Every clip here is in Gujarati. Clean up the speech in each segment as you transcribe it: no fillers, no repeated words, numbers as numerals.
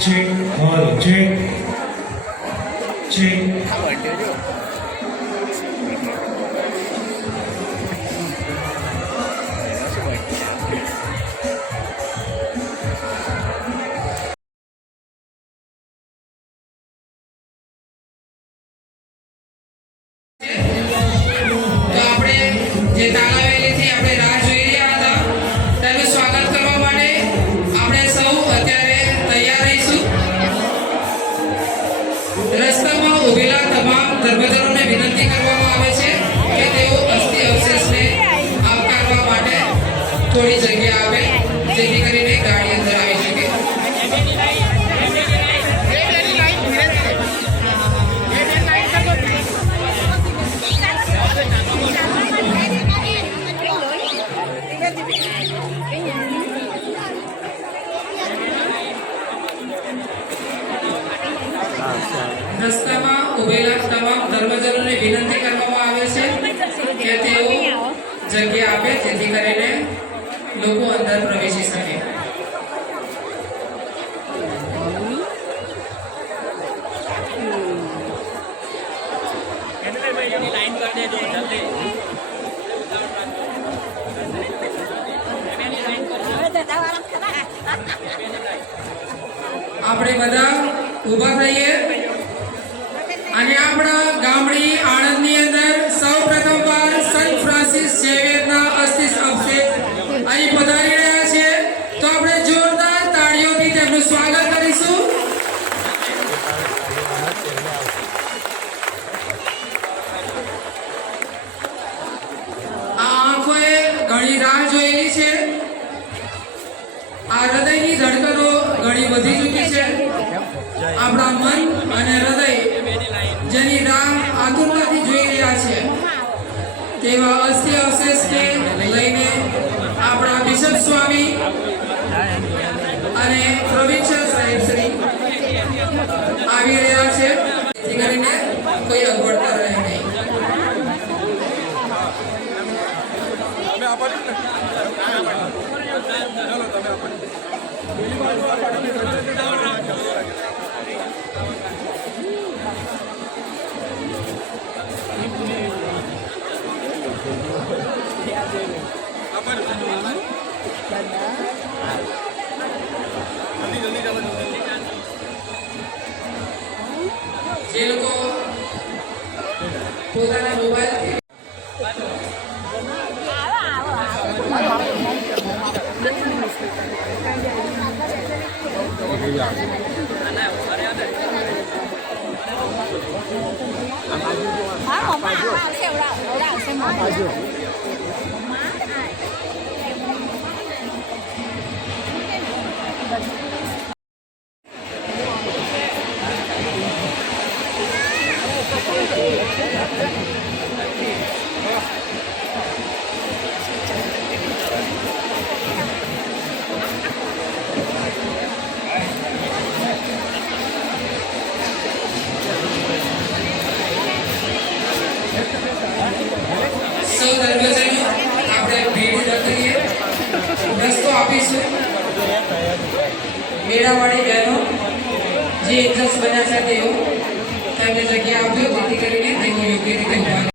check, all check, check. ધર્મજનોને વિનંતી કરવામાં આવે છે કે તેઓ અસ્થિ અવશેષને આવકારવા માટે થોડી જગ્યા આપે જેથી કરીને ગાડી અંદર આવી શકે. રસ્તામાં ઉભેલા તમામ ધર્મજનોને વિનંતી કરવામાં આવે છે કે તેઓ જગ્યા આપે જેથી કરીને લોકો અંદર પ્રવેશી શકે. આપણે બધા ઊભા થઈએ અને આપણા ગામડી આણંદની અંદર સૌપ્રથમવાર સંત ફ્રાન્સિસ ઝેવિયરના અસ્થિ અવશેષ અહીં પધારી રહ્યા છે તો આપણે જોરદાર તાળીઓથી તેમનું સ્વાગત કરીશું. આ આંખોએ ઘણી રાહ જોયેલી છે. આ હૃદયની ધડકનો ઘણી વધી ચૂકી છે. આપણા મન અને હૃદય જેની રાહ આતુરતાથી જોઈ રહ્યા છે તેવા અસ્થિ અવશેષને લઈને આપણા બિશપ સ્વામી અને પ્રોવિન્શિયલ સાહેબ શ્રી આવી રહ્યા છે જેથી કરીને કોઈ અગવડતા રહે નહીં. જે લોકો પોતાના મોબાઈલથી સૌ ધર્મજનો આપણે ભેટ કરીએ, રસ્તો આપીશું. મેળાવાળી બહેનો જે એડજસ્ટ બન્યા છે તેઓ તેમને જગ્યા આપજો જેથી કરીને તેઓ યોગ્ય રીતે ઉભા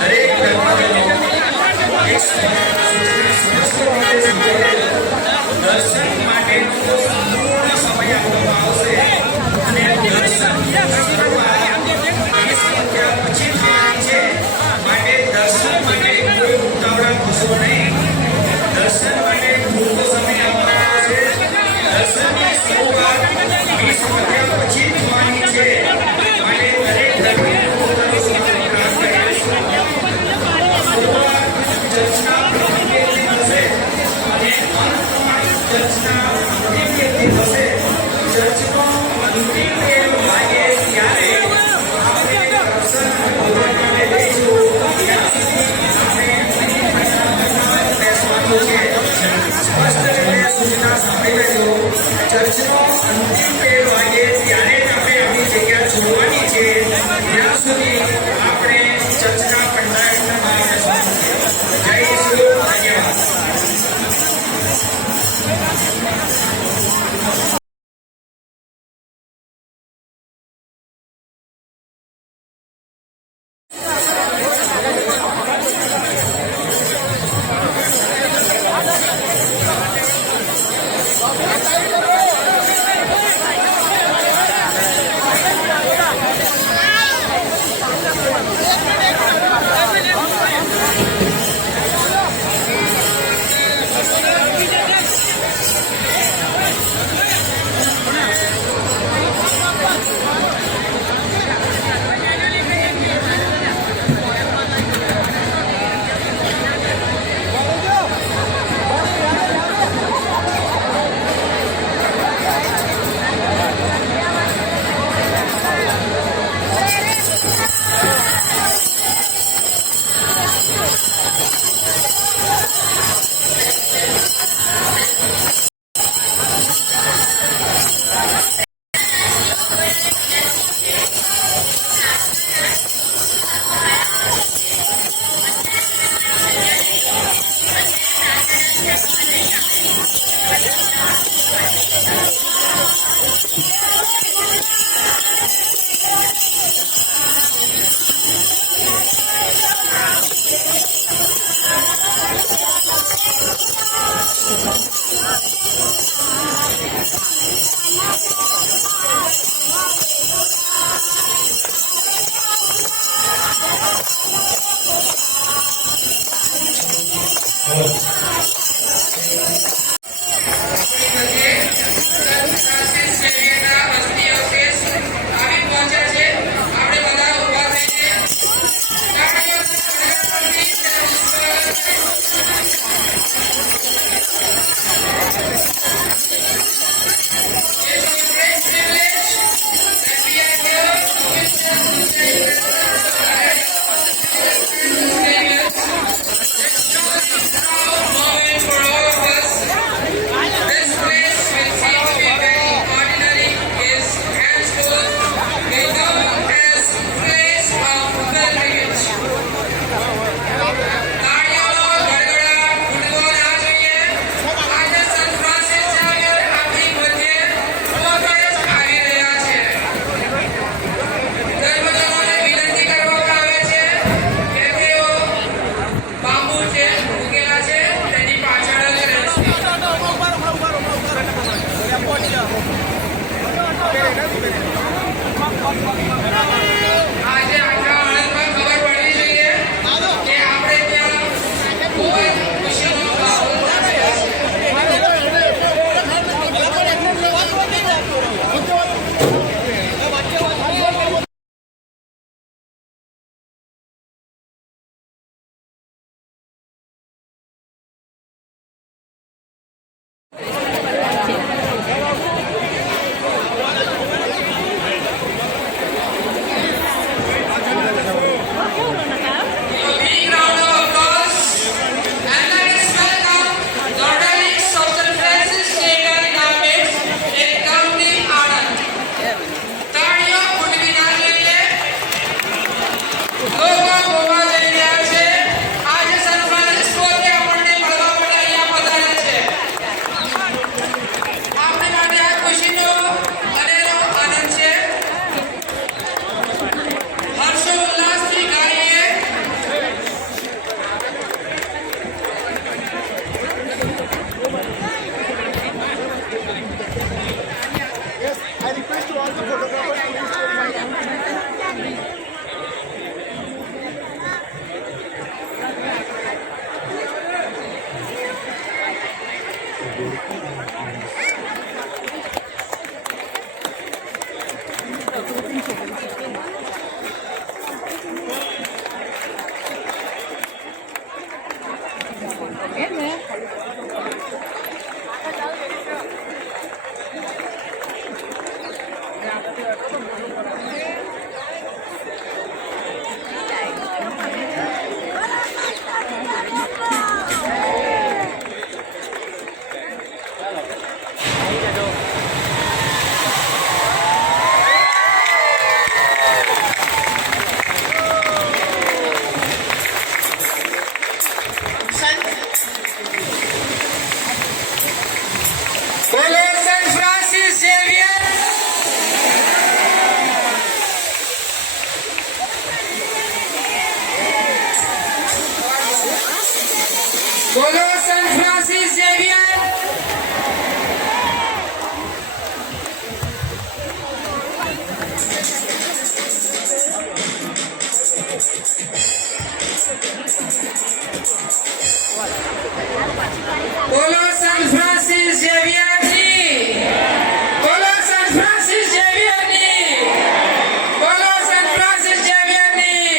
દરેક ધર્મજનો એક દર્શન માટેનો સંપૂર્ણ સમય આપવામાં આવશે અને દર્શનની શરૂઆત 20 વાગ્યા પછી થવાની છે. માટે દર્શન માટે કોઈ ઉતાવળા થશો નહીં. દર્શન માટે પૂરતો સમય આપવામાં આવશે. દર્શનની શરૂઆત 20 વાગ્યા પછી થવાની છે. માટે દરેક ધર્મીઓ પોતાનો સમય વપરાશ કરે. શરૂઆત ચર્ચના પ્રથમ વ્યક્તિ થશે અને અંત ચર્ચના અંતિમ વ્યક્તિ થશે. ચર્ચનો અંતિમ બેલ વાગે ત્યારે આપણે દર્શન ભગવાનને લઈશું. ત્યાં સુધી આપણે અહીં પ્રસાદમાં બેસવાનું છે. સ્પષ્ટ રીતે સૂચના સાંભળી લેજો. ચર્ચનો અંતિમ બેલ વાગે ત્યારે જ આપણે આપણી જગ્યા છોડવાની છે. ત્યાં સુધી આપણે ચર્ચના પંડાળમાં બેસવાનું છે. જય શ્રી ધન્યવાદ. બોલો સેન્ટ ફ્રાન્સિસ ઝેવિયર. બોલો સેન્ટ ફ્રાન્સિસ ઝેવિયરની. બોલો સેન્ટ ફ્રાન્સિસ ઝેવિયરની. બોલો સેન્ટ ફ્રાન્સિસ ઝેવિયરની.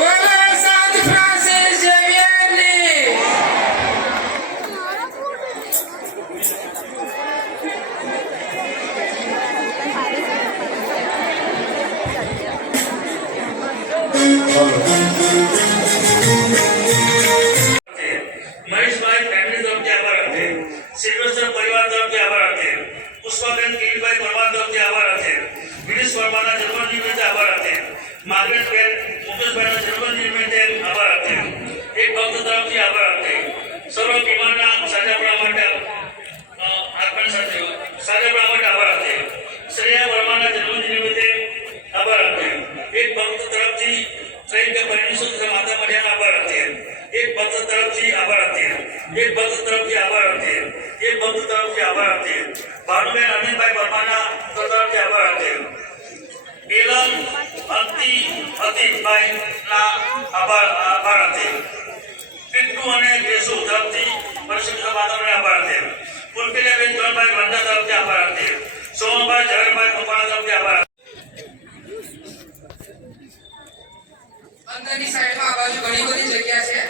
બોલો સેન્ટ ફ્રાન્સિસ ઝેવિયરની. મહેશભાઈ ફેમિલી તરફથી આભાર આપે, સિલ્વેસ્ટર પરિવાર તરફથી આભાર આપે, પુષ્પાબેન કિરીટભાઈ પરમાર તરફથી આભાર આપે, વિનેશ વર્માના જન્મ નિમિત્તે આભાર આપે, માર્ગરેટબેન મુકેશભાઈના જન્મ નિમિત્તે આભાર આપે, એક ભક્ત તરફથી આભાર આપે, સર્વ બીમારના સાજાપણા માટે સાજાપણા માટે આભાર આપે, શ્રેયા વર્માના જન્મ નિમિત્તે આભાર આપે, એક ભક્ત તરફથી ટ્રેન કે પરિણીશું માતા માટે આભાર આપે, એક ભક્ત તરફથી આભાર આપે, એક ભક્ત તરફથી આભાર આપે, એક ભક્ત તરફથી આભાર આપે, ભાનુબેન અરવિંદભાઈ વર્માના તરફથી આભાર આપે, એલન અતિભાઈ ના આભાર આપે, પિન્ટુ અને કેશુ તરફથી પરિષદ માતાને આભાર આપે, પુલકિયાબેન ધનભાઈ વંદા તરફથી આભાર આપે, સોમભાઈ ઝવેરભાઈ પપ્પાના તરફથી આભાર આપે. અંદરની સાઈડમાં આ બાજુ ઘણી બધી જગ્યા છે.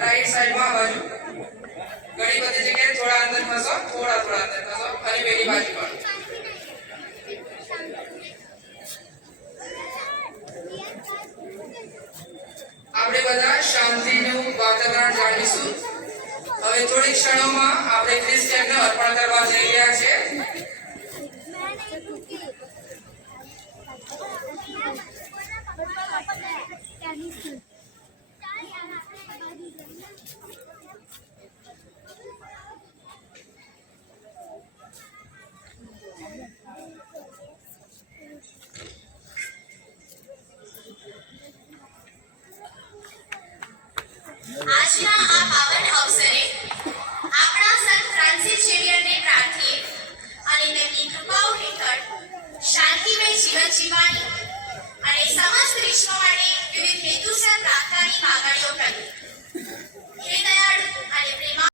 રાઈટ સાઈડમાં આ બાજુ ઘણી બધી જગ્યાએ થોડા અંદર ખસો, થોડા અંદર ખસો અને પેલી બાજુ પણ. આપણે બધા શાંતિનું વાતાવરણ જાળવીશું. હવે થોડી ક્ષણોમાં આપણે ક્રિશ્ચિયનને અર્પણ કરવા જઈ રહ્યા છીએ. આજના આ પાવન અવસરે આપણા સંત ફ્રાન્સિસ ઝેવિયરને પ્રાર્થીએ અને તેમની કૃપાઓ હેઠળ શાંતિમય જીવન જીવવાની અને સમસ્ત વિશ્વ માટે વિવિધ હેતુસર પ્રાર્થનાની માગણીઓ કરીએ. હે દયાળુ અને પ્રેમા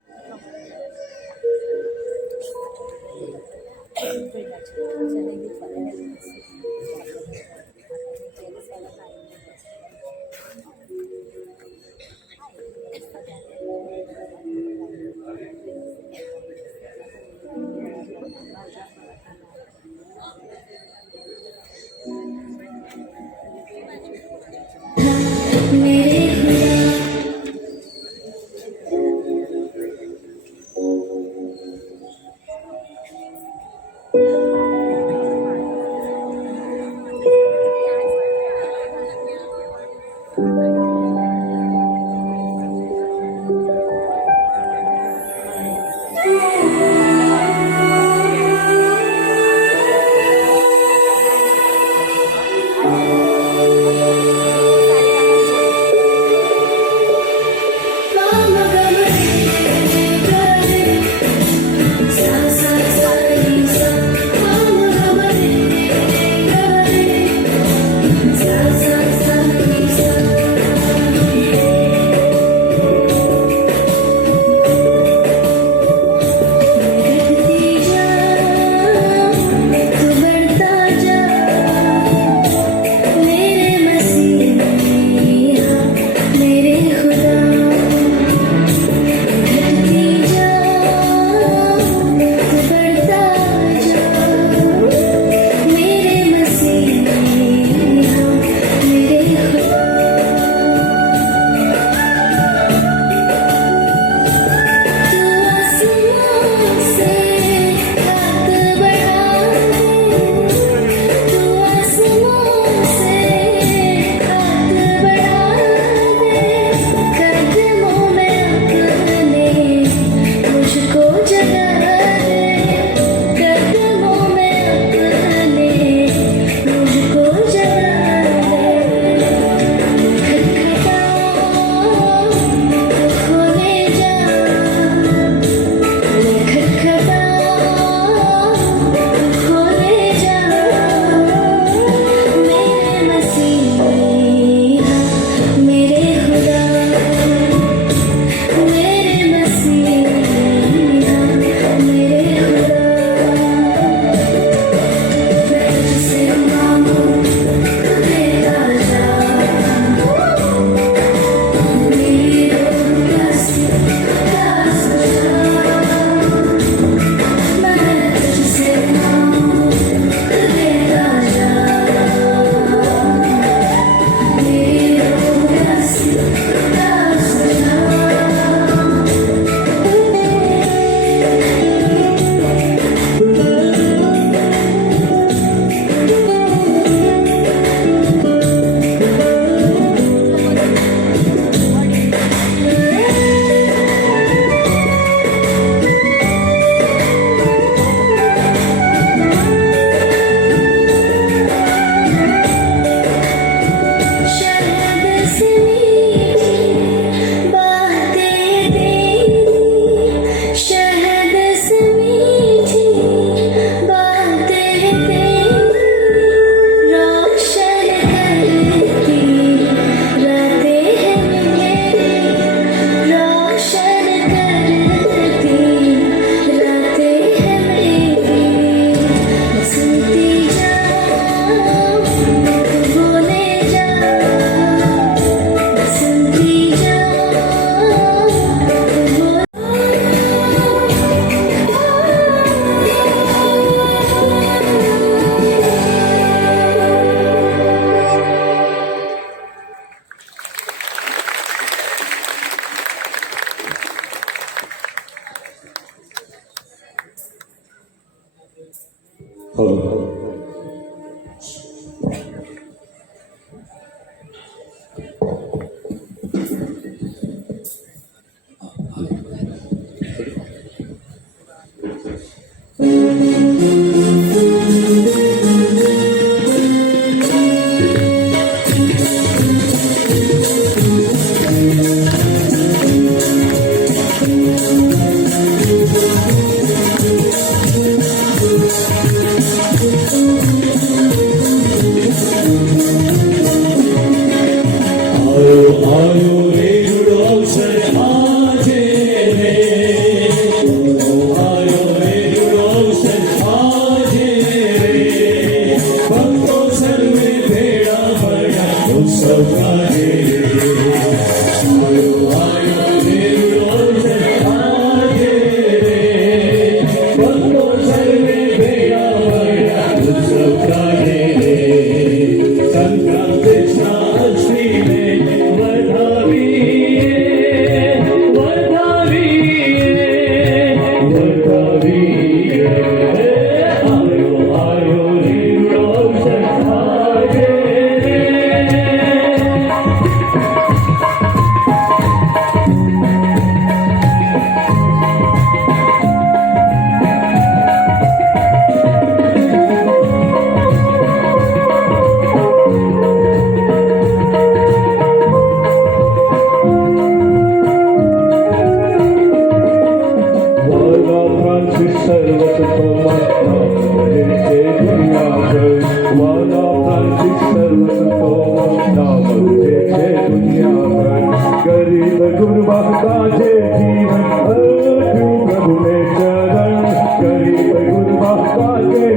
गरीब गुरबा काजे जीवन अर्जू प्रभु ने चरण गरीब गुरबा काजे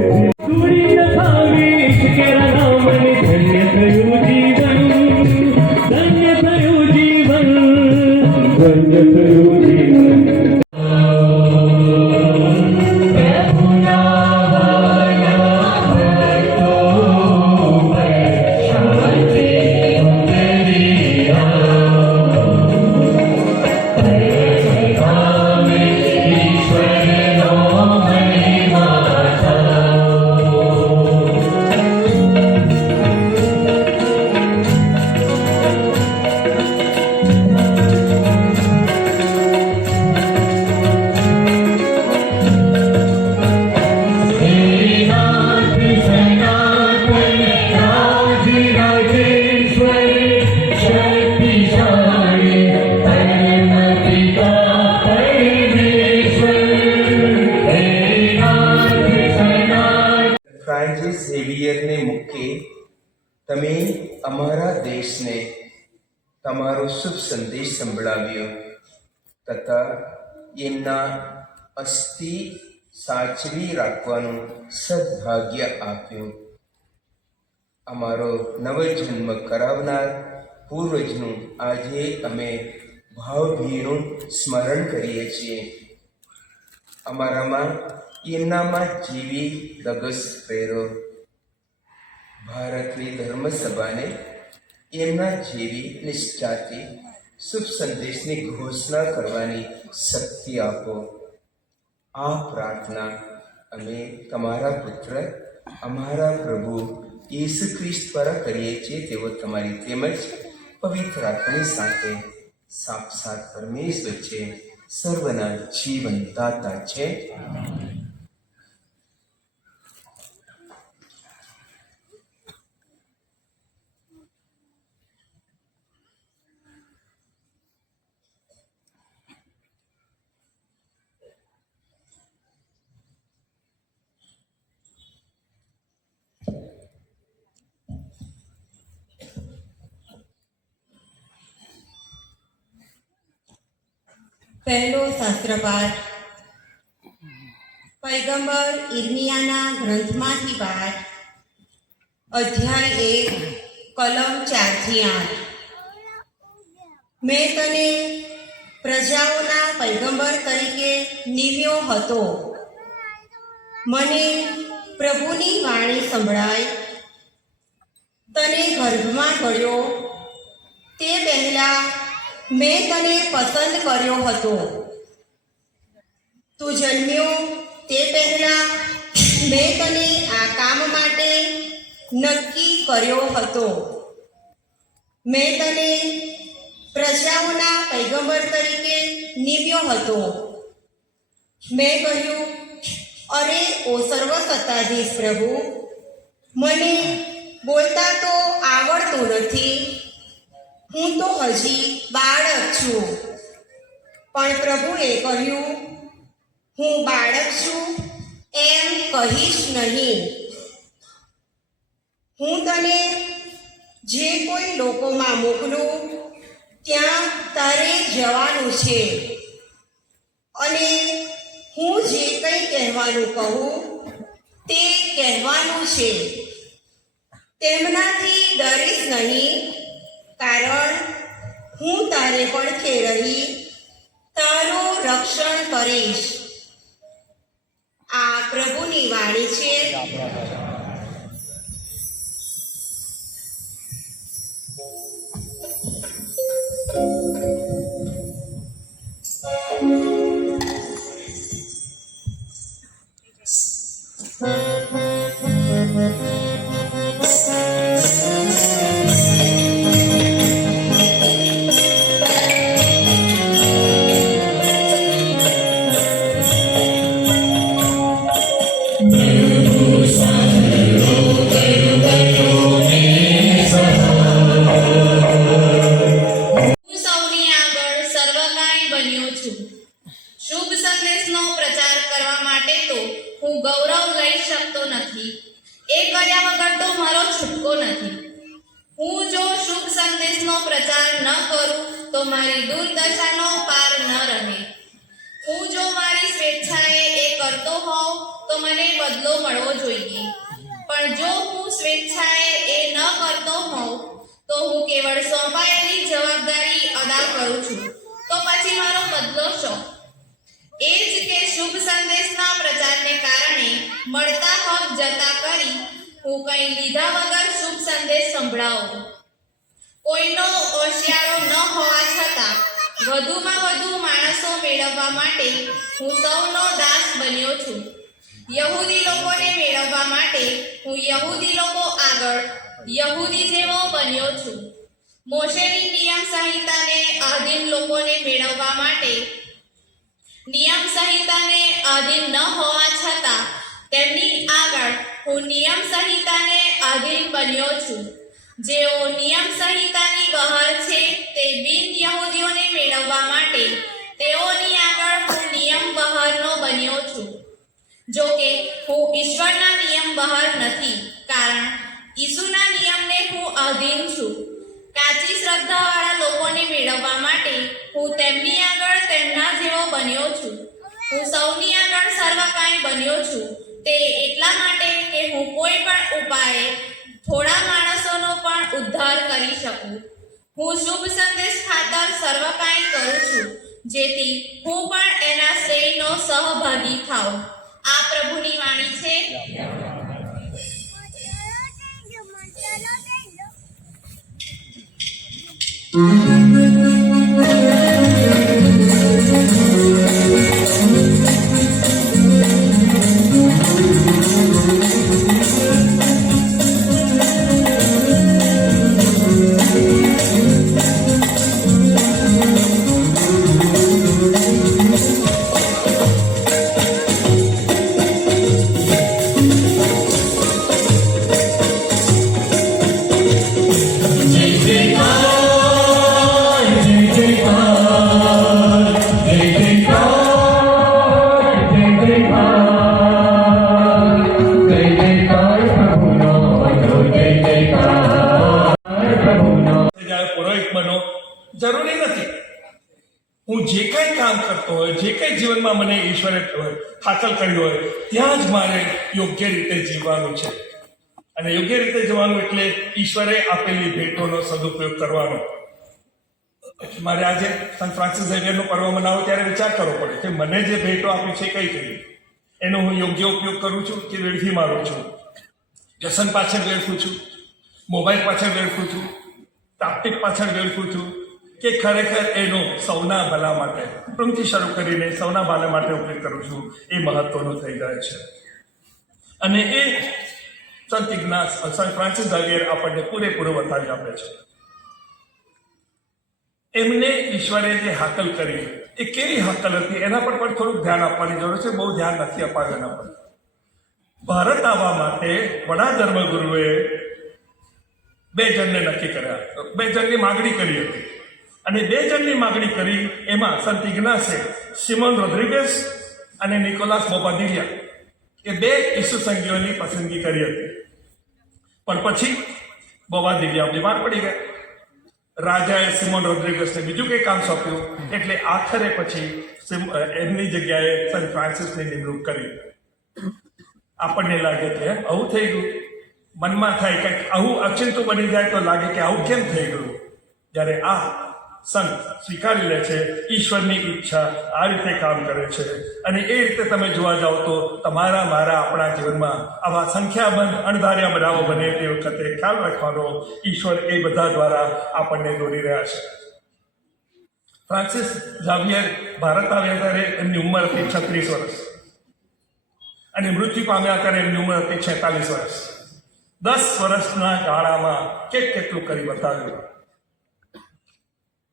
दूरी न थावी केरा नामनि धन्य थयु जीवन धन्य थयु जीवन धन्य थयु जीवन ફ્રાન્સિસ ઝેવિયરને મૂકે તમે અમારા દેશને તમારો શુભ સંદેશ સંભળાવ્યો તથા એમના અસ્થિ સાચવી રાખવાનું સદભાગ્ય આપ્યું. અમારો નવજન્મ કરાવનાર પૂર્વજનું આજે અમે ભાવભીનું સ્મરણ કરીએ છીએ. અમારામાં એમનામાં જેવી ધગસ પ્રેરો. ભારતની ધર્મસભાને એમના જેવી નિષ્ઠાથી શુભ સંદેશની ઘોષણા કરવાની શક્તિ આપો. આ પ્રાર્થના અમે તમારા પુત્ર અમારા પ્રભુ યેસુ ખ્રિસ્ત દ્વારા કરીએ છીએ. તેઓ તમારી તેમજ પવિત્ર આત્માની સાથે સાક્ષાત પરમેશ્વર છે, સર્વના જીવન દાતા છે. પહેલો શાસ્ત્રપાઠ પૈગંબર ઇર્મિયાના ગ્રંથમાંથી પાઠ અધ્યાય 1 કલમ 4 થી 8. મેં તને પ્રજાઓના પૈગંબર તરીકે નિમ્યો હતો. મને પ્રભુની વાણી સંભળાય. તને ગર્ભમાં ઘડ્યો તે પહેલા મેં તને પસંદ કર્યો હતો. તું જન્મ્યો તે પહેલા મેં તને આ કામ માટે નક્કી કર્યો હતો. મેં તને પ્રજાઓના પૈગંબર તરીકે નિમ્યો હતો. મેં કહ્યું, અરે ઓ સર્વસત્તાધીશ પ્રભુ, મને બોલતા તો આવડતું નથી. હું તો હજી બાળક છું. પણ પ્રભુએ કહ્યું, હું બાળક છું એમ કહીશ નહીં. હું તને જે કોઈ લોકોમાં મોકલું ત્યાં તારે જવાનું છે, અને હું જે કંઈ કહેવાનું કહું તે કહેવાનું છે. તેમનાથી ડરીશ નહીં, કારણ હું તારે પડખે રહી તારું રક્ષણ કરીશ. આ પ્રભુની વાણી છે. હું સૌની આગળ સર્વકાય બન્યો છું. શુભ સંદેશનો પ્રચાર કરવા માટે તો હું ગૌરવ લઈ શકતો નથી. એ કર્યા વગર તો મારો છૂટકો નથી. હું જો શુભ સંદેશનો પ્રચાર ન કરું તો મારી દુર્દશાનો પાર ન રહે. હું જો મારી સ્વેચ્છાએ એ કરતો હોઉં તો મને બદલો મળવો જોઈએ. પણ જો હું સ્વેચ્છાએ એ ન કરતો હોઉં તો હું કેવળ સોંપાયેલી જવાબદારી અદા કરું છું, તો પછી મારો બદલો શો? એ જ કે શુભ સંદેશના પ્રચારને કારણે મળતા હક જતા કરી હું કંઈ લીધા વગર શુભ સંદેશ સંભળાવું. કોઈનો ઓશિયારો ન હોવા છતાં વધુમાં વધુ માણસો મેળવવા માટે હું સૌનો દાસ બન્યો છું. યહૂદી લોકોને મેળવવા માટે હું યહૂદી લોકો આગળ યહૂદી જેવો બન્યો છું. મોશેની નિયમ સંહિતાને આધીન લોકોને મેળવવા માટે નિયમ સંહિતાને આધીન ન હોવા છતાં તેમની આગળ હું નિયમ સંહિતાને આધીન બન્યો છું. જેઓ નિયમ સંહિતાની બહાર છે તે બિન યહૂદીઓને મેળવવા માટે તેઓની આગળ હું નિયમ બહારનો બન્યો છું. જો કે હું ઈશ્વરના નિયમ બહાર નથી, કારણ ઈસુના નિયમને હું આધીન છું. કાચી શ્રદ્ધાવાળા લોકોને મેળવવા માટે હું તેમની આગળ તેમના જેવો બન્યો છું. હું સૌની આગળ સર્વકાય બન્યો છું, તે એટલા માટે કે હું કોઈ પણ ઉપાયે થોડા માણસોનો પણ ઉદ્ધાર કરી શકું. હું શુભ સંદેશ ખાતર સર્વકાય કરું છું, જેથી હું પણ એના શ્રેયનો સહભાગી થાઉં. આ પ્રભુની વાણી છે. જરૂરી નથી. હું જે કંઈ કામ કરતો હોય, જે કંઈ જીવનમાં મને ઈશ્વરે હાકલ કર્યું હોય, ત્યાં જ મારે યોગ્ય રીતે જીવવાનું છે. અને યોગ્ય રીતે જીવવાનું એટલે ઈશ્વરે આપેલી ભેટોનો સદુપયોગ કરવાનો. મારે આજે સંત ફ્રાન્સિસ ઝેવિયરનો પર્વ મનાવો ત્યારે વિચાર કરવો પડે કે મને જે ભેટો આપી છે કઈ કઈ, એનો હું યોગ્ય ઉપયોગ કરું છું કે વેડફી મારું છું, વ્યસન પાછળ વેડફું છું, મોબાઈલ પાછળ વેડફું છું, ટાપટીક પાછળ વેડફું છું, કે ખરેખર એનો સૌના ભલા માટે ટૂંકથી શરૂ કરીને સૌના ભલા માટે ઉપયોગ કરું છું. એ મહત્વનું થઈ જાય છે. અને એ સંત ઇગ્નાસ સંત ફ્રાન્સિસ ઝેવિયર આપણને પૂરેપૂરો બતાવી આપે છે. એમને ઈશ્વરે જે હાકલ કરી એ કેવી હાકલ હતી એના પર પણ થોડુંક ધ્યાન આપવાની જરૂર છે. બહુ ધ્યાન નથી અપાયું એના પર. ભારત આવવા માટે વડા ધર્મગુરુએ 2 જણને નક્કી કર્યા, 2 જણની માગણી કરી હતી. અને 2 જણની માગણી કરી એમાં સંત ઇગ્નાસે સિમોન રોડ્રિગેઝ અને નિકોલાસ બોબાદિલિયા એ 2 ઈસુ સંગીઓની પસંદગી કરી હતી. પણ પછી બોબાદિલિયા બીમાર પડી ગયા. રાજાએ સિમોન રોડ્રિગેઝને બીજું કંઈ કામ સોંપ્યું, એટલે આખરે પછી એમની જગ્યાએ સેન્ટ ફ્રાન્સિસની નિમણૂક કરી. આપણને લાગે કે આવું થઈ ગયું, મનમાં થાય કે આવું અચિંતું બની જાય તો લાગે કે આવું કેમ થઈ ગયું. જ્યારે આ સંત સ્વીકારી લે છે ઈશ્વરની ઈચ્છા આ રીતે કામ કરે છે, અને એ રીતે તમે જોવા જાઓ તો તમારા મારા આપણા જીવનમાં આવા સંખ્યાબંધ અણધાર્યા બનાવો બને તે વખતે ખ્યાલ રાખવાનો, ઈશ્વર એ બધા દ્વારા આપણને દોરી રહ્યા છે. ફ્રાન્સિસ ઝાવિયર ભારત આવ્યા ત્યારે એમની ઉંમર હતી 36 વર્ષ અને મૃત્યુ પામ્યા ત્યારે એમની ઉંમર હતી 46 વર્ષ. 10 વર્ષના ગાળામાં કેટલું કરી બતાવ્યું.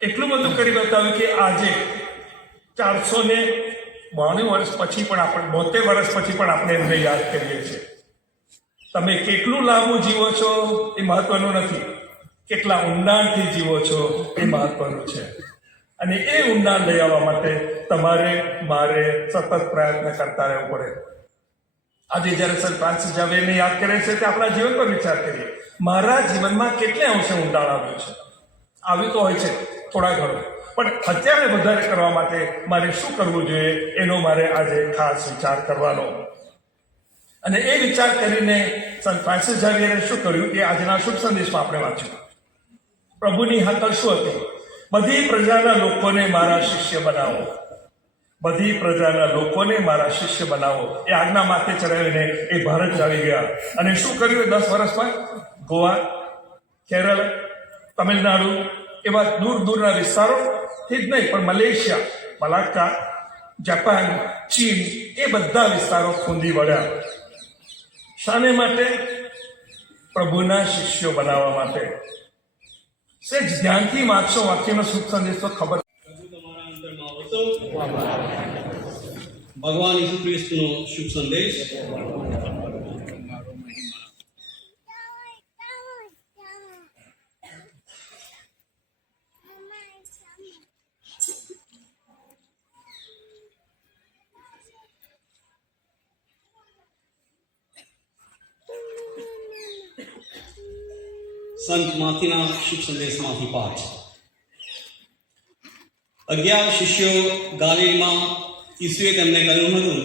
એટલું બધું કરી બતાવ્યું કે આજે 492 વર્ષ પછી પણ આપણે 72 વર્ષ પછી પણ આપણે એમને યાદ કરીએ છીએ. તમે કેટલું લાંબુ જીવો છો એ મહત્વનું નથી, કેટલા ઊંડાણથી જીવો છો એ મહત્વનું છે. અને એ ઊંડાણ લઈ આવવા માટે તમારે મારે સતત પ્રયત્ન કરતા રહેવું પડે. આજે જ્યારે સર ફ્રાન્સિસ ઝાવિયરને યાદ કરે છે તે આપણા જીવન પર વિચાર કરીએ. મારા જીવનમાં કેટલે અંશે ઊંડાણ આવ્યું છે? આવ્યું તો હોય છે થોડા ઘણું, પણ અત્યારે વધારે કરવા માટે મારે શું કરવું જોઈએ એનો મારે આજે ખાસ વિચાર કરવાનો. અને એ વિચાર કરીને સંત ફ્રાન્સિસ ઝાવિયરે શું કર્યું એ આજના શુભ સંદેશમાં આપણે વાંચ્યું. પ્રભુની હાકલ શું હતી? બધી પ્રજાના લોકોને મારા શિષ્ય બનાવો. બધી પ્રજાના લોકોને મારા શિષ્ય બનાવો. એ આજ્ઞા માથે ચડાવીને એ ભારત ચાલી ગયા. અને શું કર્યું 10 વર્ષમાં? ગોવા, કેરળ, તમિલનાડુ એવા દૂર દૂરના વિસ્તારોથી જ નહીં, પણ મલેશિયા, મલાક્કા, જાપાન, ચીન એ બધા વિસ્તારો ખૂંદી વળ્યા. શાને માટે? પ્રભુના શિષ્યો બનાવવા માટે. સેજ ધ્યાનથી વાંચો, વાક્યનો શુભ સંદેશ તો ખબર. ભગવાન ઈસુ ખ્રિસ્તનો શુભ સંદેશ. સંત માથીના શુભ સંદેશમાંથી પાઠ. 11 શિષ્યો ગાલિલમાં ઈસુએ તેમને કહ્યું હતું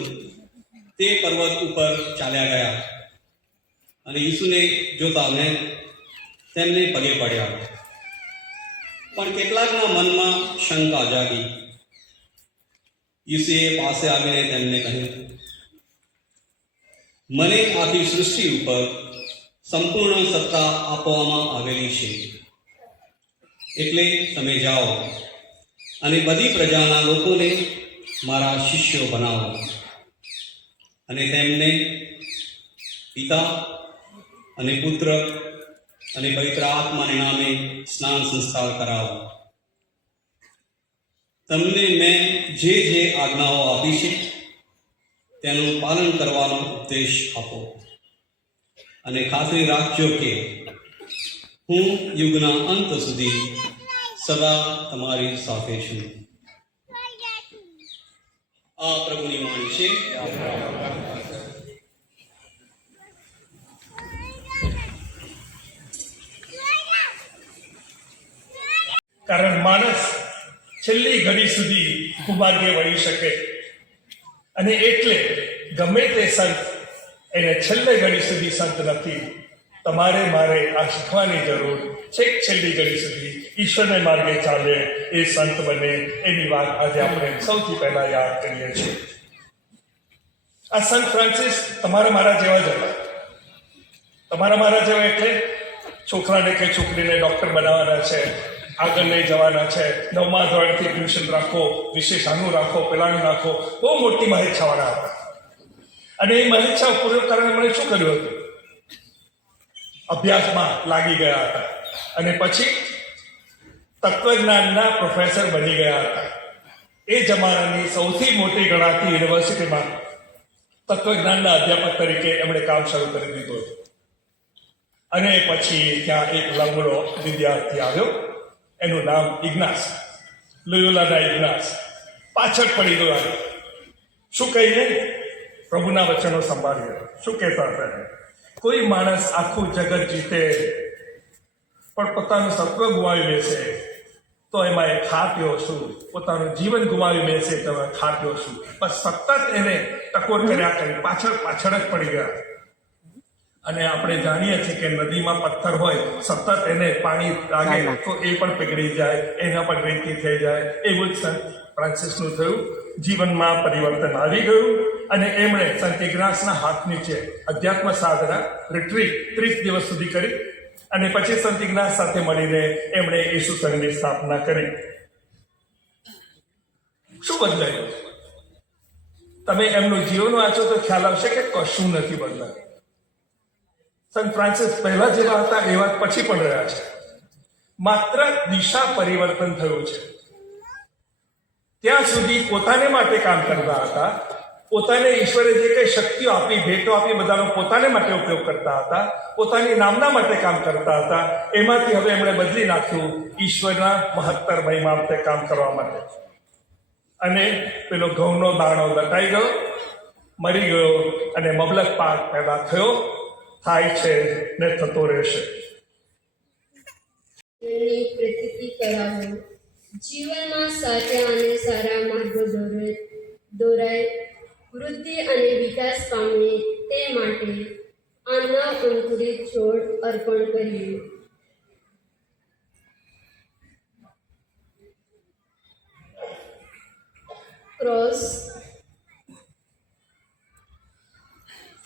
તે પર્વત ઉપર ચાલ્યા ગયા, અને ઈસુને જોતા તેમને પગે પડ્યા. પણ કેટલાકના મનમાં શંકા જાગી. ઈસુએ પાસે આવીને તેમને કહ્યું, મને આખી સૃષ્ટિ ઉપર સંપૂર્ણ સત્તા આપવામાં આવેલી છે, એટલે તમે જાઓ અને બધી પ્રજાના લોકોને મારા શિષ્યો બનાવો, અને તેમને પિતા અને પુત્ર અને પવિત્ર આત્માને નામે સ્નાન સંસ્કાર કરાવો. તમને મેં જે આજ્ઞાઓ આપી છે તેનું પાલન કરવાનો ઉપદેશ આપો, અને ખાતરી રાખજો કે હું યુગના અંત સુધી સદા તમારી સાથે છું. આ પ્રભુની વાણી છે. કારણ માણસ છેલ્લી ઘડી સુધી કુમાર્ગે વળી શકે, અને એટલે ગમે તે સંત એને છેલ્લી ઘડી સુધી સંત નથી. તમારે મારે આ શીખવાની જરૂર છેક છેલ્લી ઘડી સુધી ઈશ્વરને માર્ગે ચાલે એ સંત બને, એની વાત આજે આપણે સૌથી પહેલા યાદ કરીએ છીએ. આ સંત ફ્રાન્સિસ તમારા મારા જેવા જ હતા. તમારા મારા જેવા એટલે છોકરાને કે છોકરીને ડૉક્ટર બનાવવાના છે, આગળ લઈ જવાના છે, 9મા ધોરણથી ટ્યુશન રાખો, વિશેષ આનું રાખો, પેલાનું રાખો, બહુ મોટી મહેચ્છાવાળા હતા. અને એ મહેચ્છા પૂર્ણ કરવાને મને શું કર્યું હતું? અભ્યાસમાં લાગી ગયા હતા, અને પછી તત્વજ્ઞાનના પ્રોફેસર બની ગયા હતા. એ જમાનાની સૌથી મોટી ગણાતી યુનિવર્સિટીમાં તત્વજ્ઞાનના અધ્યાપક તરીકે એમણે કામ શરૂ કરી દીધું હતું. અને પછી ત્યાં એક લંગડો વિદ્યાર્થી આવ્યો, એનું નામ ઇગ્નાસ, લોયોલાના ઇગ્નાસ. પાછળ પડી ગયો. શું કહીને પ્રભુના વચનો સંભાળીએ. શું કહેતા હતા? કોઈ માણસ આખું જગત જીતે પણ પોતાનું સત્વ ગુમાવી બેસે તો એમાં એ ખાપ્યો શું? પોતાનું જીવન ગુમાવી બેસે તો એમાં ખાપ્યો શું? બસ સતત એને ટકોર કર્યા કરી, પાછળ પાછળ જ પડી ગયા. અને આપણે જાણીએ છીએ કે નદીમાં પથ્થર હોય, સતત એને પાણી લાગે તો એ પણ પીગળી જાય, એના પણ રેતી થઈ જાય. એવું જ સંત ફ્રાન્સિસનું થયું. જીવનમાં પરિવર્તન આવી ગયું અને એમણે સંત ઇગ્નાસના હાથ નીચે અધ્યાત્મ સાધના રિટ્રીટ 30 દિવસ સુધી કરી અને પછી સંત ઇગ્નાસ સાથે મળીને એમણે ઈસુ સંઘની સ્થાપના કરી. શું બદલાયું? તમે એમનું જીવન વાંચો તો ખ્યાલ આવશે કે કશું નથી બદલાયું. સંત ફ્રાન્સિસ પહેલા જેવા હતા એવા પછી પણ રહ્યા છે. માત્ર દિશા પરિવર્તન થયું છે. ત્યાં સુધી પોતાને માટે કામ કરતા હતા, પોતાને ઈશ્વરે જે કંઈ શક્તિઓ આપી, ભેટો આપી, બધાનો પોતાને માટે ઉપયોગ કરતા હતા, પોતાની નામના માટે કામ કરતા હતા. એમાંથી હવે એમણે બદલી નાખ્યું ઈશ્વરના મહત્તર મહિમા માટે કામ કરવા માટે. અને પેલો ઘઉંનો દાણો દટાઈ ગયો, મરી ગયો અને મબલક પાક પેદા થયો, થાય છે ને થતો રહેશે. પ્રતીતિ કરાવો, જીવનમાં સાચા અને સારા માર્ગો દોરાય, વૃદ્ધિ અને વિકાસ પામે તે માટે આ નવ અંકુરિત છોડ અર્પણ કરીએ. ક્રોસ.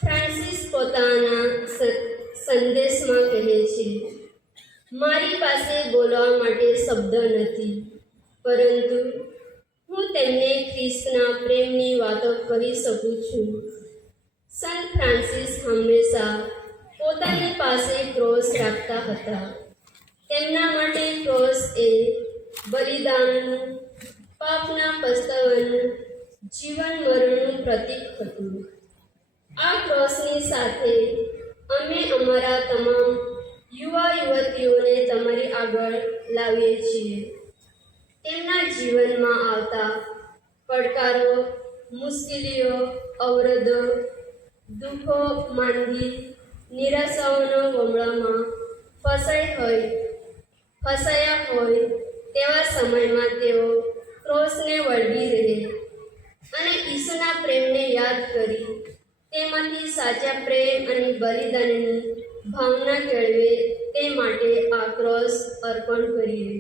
ફ્રાન્સિસ પોતાના સંદેશમાં કહે છે, મારી પાસે બોલવા માટે શબ્દ નથી, પરંતુ હું તેમને ખ્રિસ્તના પ્રેમની વાતો કહી શકું છું. સંત ફ્રાન્સિસ હંમેશા પોતાની પાસે ક્રોસ રાખતા હતા. તેમના માટે ક્રોસ એ બલિદાનનું, પાપના પસ્તાવાનું, જીવન મરણનું પ્રતીક હતું. આ ક્રોસની સાથે અમે અમારા તમામ યુવા યુવતીઓને તમારી આગળ લાવીએ છીએ. તેમના જીવનમાં આવતા પડકારો, મુશ્કેલીઓ, અવરોધો, દુઃખો, માંદી, નિરાશાઓનો વમળામાં ફસાયા હોય તેવા સમયમાં તેઓ ક્રોસને વળગી રહે અને ઈસુના પ્રેમને યાદ કરી તેમાંથી સાચા પ્રેમ અને બલિદાનની ભાવના કેળવે તે માટે આ ક્રોસ અર્પણ કરીએ.